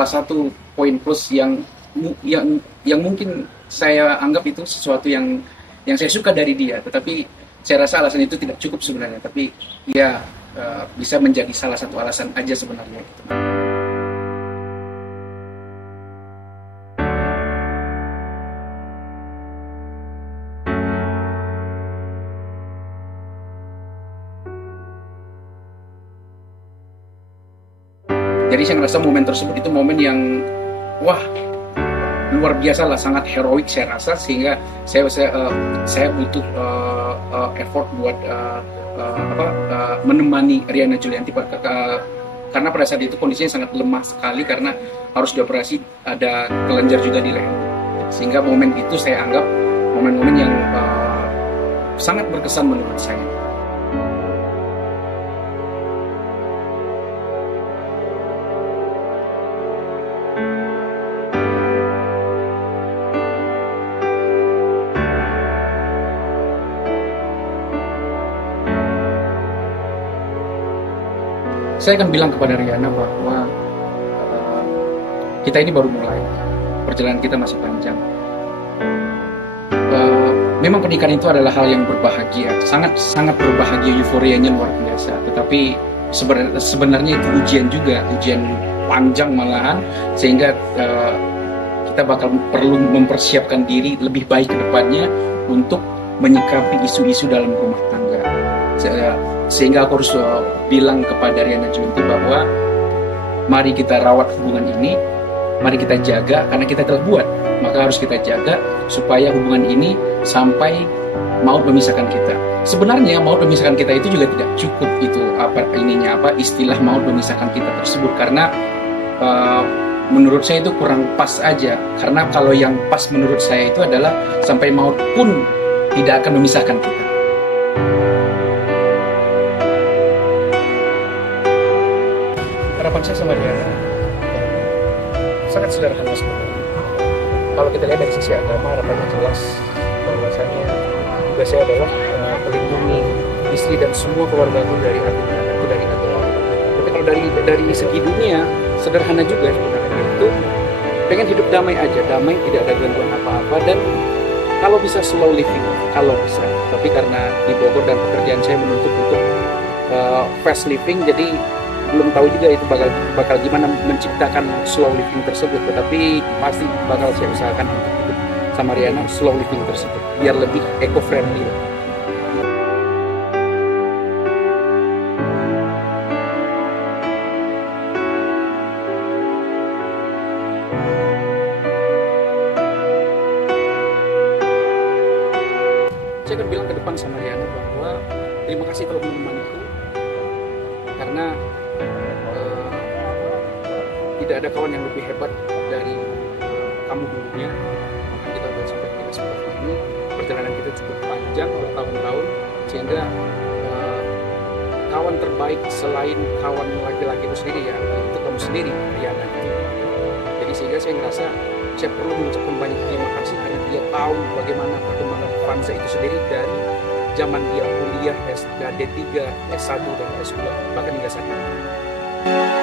salah satu poin plus yang mungkin saya anggap itu sesuatu yang saya suka dari dia, tetapi saya rasa alasan itu tidak cukup sebenarnya, tapi ya bisa menjadi salah satu alasan aja sebenarnya gitu. Jadi saya ngerasa momen tersebut itu momen yang wah, luar biasa lah, sangat heroik saya rasa, sehingga saya butuh effort buat menemani Riana Julianti karena pada saat itu kondisinya sangat lemah sekali karena harus dioperasi, ada kelenjar juga di leher, sehingga momen itu saya anggap momen-momen yang sangat berkesan menurut saya. Saya akan bilang kepada Riana bahwa kita ini baru mulai, perjalanan kita masih panjang. Memang pernikahan itu adalah hal yang berbahagia, sangat berbahagia, euforianya luar biasa. Tetapi sebenarnya itu ujian juga, ujian panjang malahan, sehingga kita bakal perlu mempersiapkan diri lebih baik ke depannya untuk menyikapi isu-isu dalam rumah tangga. Sehingga aku harus bilang kepada Riana Julianti bahwa mari kita rawat hubungan ini, mari kita jaga, karena kita telah buat, maka harus kita jaga supaya hubungan ini sampai maut memisahkan kita. Sebenarnya maut memisahkan kita itu juga tidak cukup, itu istilah maut memisahkan kita tersebut, karena menurut saya itu kurang pas aja. Karena kalau yang pas menurut saya itu adalah sampai maut pun tidak akan memisahkan kita. Harapan saya sama Riana sangat sederhana sebenarnya. Kalau kita lihat dari sisi agama, harapannya jelas bahwasanya tugas saya adalah melindungi istri dan semua keluarga aku dari agama. Tapi kalau dari segi dunia, sederhana juga sebenarnya, itu pengen hidup damai aja, damai, tidak ada gangguan apa-apa, dan kalau bisa slow living, kalau bisa. Tapi karena di Bogor dan pekerjaan saya menuntut untuk fast living, jadi belum tahu juga itu bakal gimana menciptakan slow living tersebut, tetapi pasti bakal saya usahakan untuk hidup sama Riana slow living tersebut biar lebih eco friendly. Saya akan bilang ke depan sama Riana bahwa terima kasih telah menemaniku, karena tidak ada kawan yang lebih hebat dari kamu dulunya, maka kita akan sampai menikah seperti ini. Perjalanan kita cukup panjang bertahun-tahun, sehingga kawan terbaik selain kawan laki-laki itu sendiri, ya itu kamu sendiri, Riana. Jadi sehingga saya ngerasa saya perlu mengucapkan banyak terima kasih, karena dia tahu bagaimana perkembangan Vanza itu sendiri dari zaman dia kuliah D3, S1 dan S2, bahkan hingga saat ini.